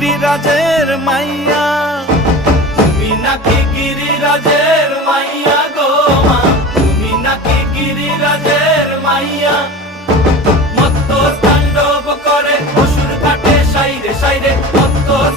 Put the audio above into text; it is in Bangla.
গিরিরাজের মাইয়া, তুমি নাকি গিরিরাজের মাইয়া গো মা, তুমি নাকি গিরিরাজের মাইয়া। মত্তর তাণ্ডব করে অসুর কাটে সাইরে সাইরে, মত্তর